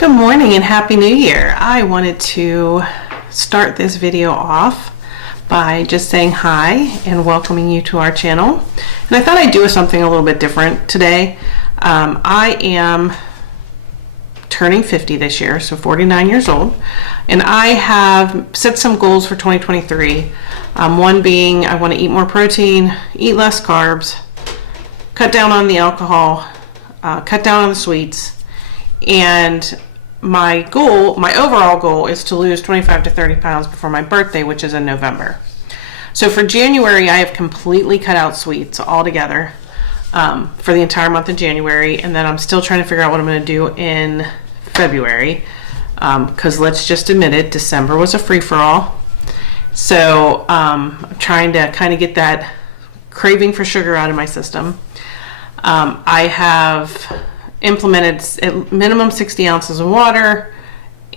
Good morning and Happy New Year. I wanted to start this video off by just saying hi and welcoming you to our channel. And I thought I'd do something a little bit different today. I am turning 50 this year, so 49 years old, and I have set some goals for 2023. One being I want to eat more protein, eat less carbs, cut down on the alcohol, cut down on the sweets, and my overall goal is to lose 25 to 30 pounds before my birthday, which is in November. So for January, I have completely cut out sweets altogether for the entire month of January, and then I'm still trying to figure out what I'm going to do in February, because let's just admit it, December was a free-for-all. So I'm trying to kind of get that craving for sugar out of my system. I have implemented at minimum 60 ounces of water,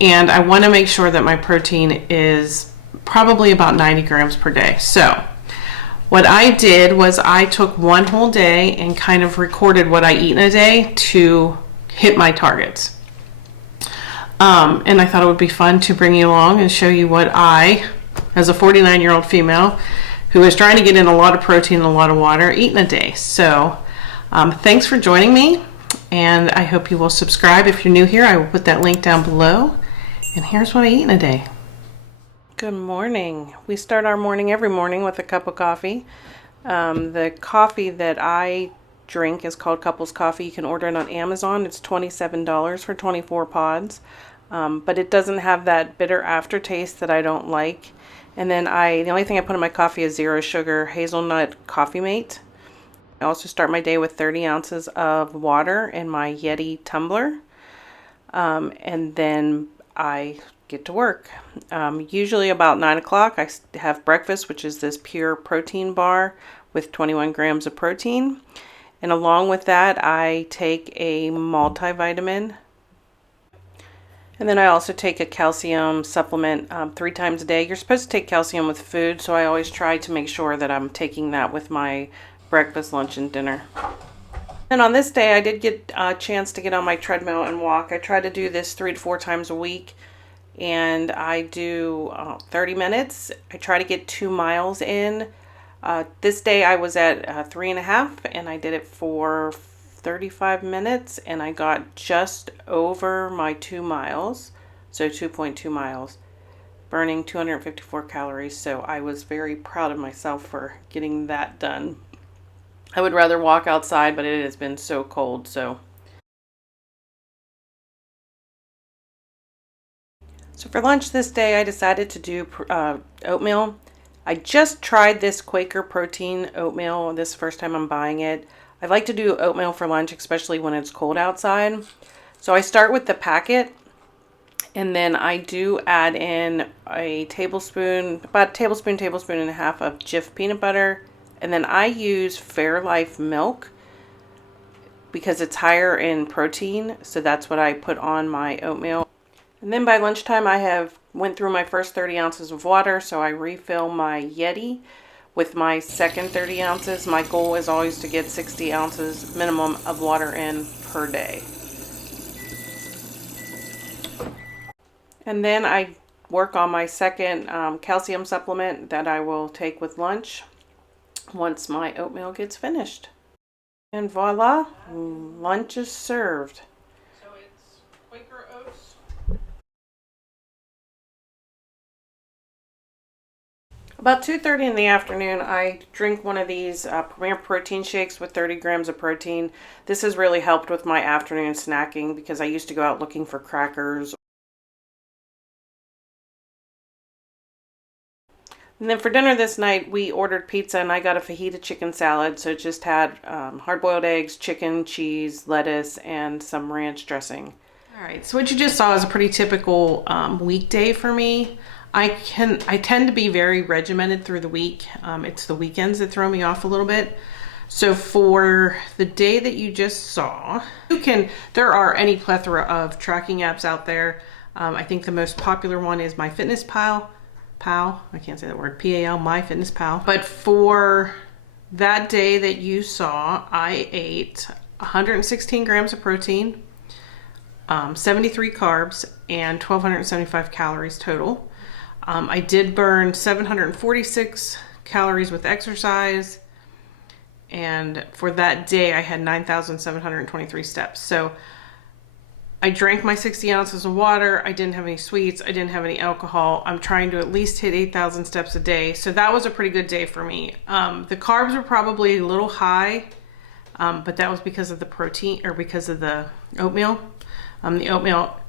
and I want to make sure that my protein is probably about 90 grams per day. So what I did was I took one whole day and kind of recorded what I eat in a day to hit my targets. And I thought it would be fun to bring you along and show you what I, as a 49-year-old female who is trying to get in a lot of protein and a lot of water, eat in a day. So thanks for joining me. And I hope you will subscribe. If you're new here, I will put that link down below. And here's what I eat in a day. Good morning. We start our morning every morning with a cup of coffee. The coffee that I drink is called Couples Coffee. You can order it on Amazon. It's $27 for 24 pods. But it doesn't have that bitter aftertaste that I don't like. And then the only thing I put in my coffee is zero sugar hazelnut Coffee Mate. I also start my day with 30 ounces of water in my Yeti tumbler, and then I get to work. Usually about 9 o'clock I have breakfast, which is this pure protein bar with 21 grams of protein, and along with that I take a multivitamin, and then I also take a calcium supplement 3 times a day. You're supposed to take calcium with food, so I always try to make sure that I'm taking that with my breakfast, lunch, and dinner. And on this day, I did get a chance to get on my treadmill and walk. I try to do this 3 to 4 times a week, and I do 30 minutes. I try to get 2 miles in. This day I was at 3.5, and I did it for 35 minutes, and I got just over my 2 miles, so 2.2 miles, burning 254 calories. So I was very proud of myself for getting that done. I would rather walk outside, but it has been so cold, so. So for lunch this day, I decided to do oatmeal. I just tried this Quaker protein oatmeal. This is the first time I'm buying it. I like to do oatmeal for lunch, especially when it's cold outside. So I start with the packet, and then I do add in a tablespoon, about a tablespoon and a half of Jif peanut butter. And then I use Fairlife milk because it's higher in protein. So that's what I put on my oatmeal. And then by lunchtime, I went through my first 30 ounces of water. So I refill my Yeti with my second 30 ounces. My goal is always to get 60 ounces minimum of water in per day. And then I work on my second calcium supplement that I will take with lunch once my oatmeal gets finished. And voila, lunch is served. So it's Quaker oats. About 2:30 in the afternoon, I drink one of these Premier protein shakes with 30 grams of protein. This has really helped with my afternoon snacking because I used to go out looking for crackers. And then for dinner this night, we ordered pizza, and I got a fajita chicken salad. So it just had hard-boiled eggs, chicken, cheese, lettuce, and some ranch dressing. All right, so what you just saw is a pretty typical weekday for me. I tend to be very regimented through the week. It's the weekends that throw me off a little bit. So for the day that you just saw, there are any plethora of tracking apps out there. I think the most popular one is MyFitnessPal. I can't say that word, P-A-L, MyFitnessPal. But for that day that you saw, I ate 116 grams of protein, 73 carbs and 1,275 calories total. I did burn 746 calories with exercise, and for that day I had 9,723 steps. So I drank my 60 ounces of water. I didn't have any sweets. I didn't have any alcohol. I'm trying to at least hit 8,000 steps a day. So that was a pretty good day for me. The carbs were probably a little high, but that was because of the protein, or because of the oatmeal. The oatmeal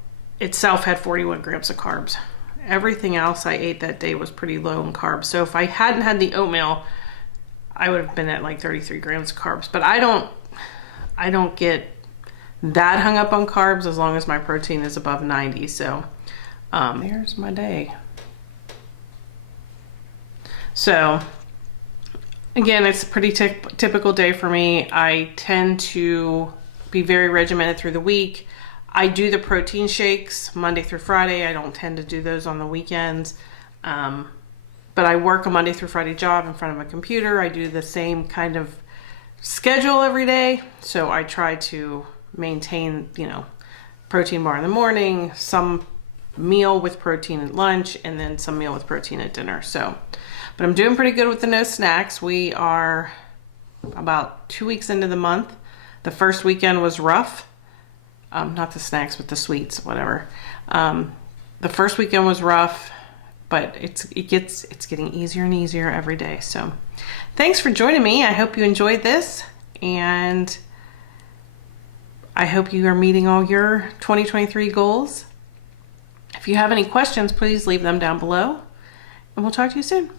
itself had 41 grams of carbs. Everything else I ate that day was pretty low in carbs. So if I hadn't had the oatmeal, I would have been at like 33 grams of carbs. But I don't get that hung up on carbs as long as my protein is above 90. So there's my day. So again, it's a pretty typical day for me. I tend to be very regimented through the week. I do the protein shakes Monday through Friday. I don't tend to do those on the weekends. But I work a Monday through Friday job in front of a computer. I do the same kind of schedule every day. So I try to maintain, protein bar in the morning, some meal with protein at lunch, and then some meal with protein at dinner. So, but I'm doing pretty good with the no snacks. We are about 2 weeks into the month. The first weekend was rough. Not the snacks, but the sweets, whatever. The first weekend was rough, but it's getting easier and easier every day. So thanks for joining me. I hope you enjoyed this, and I hope you are meeting all your 2023 goals. If you have any questions, please leave them down below, and we'll talk to you soon.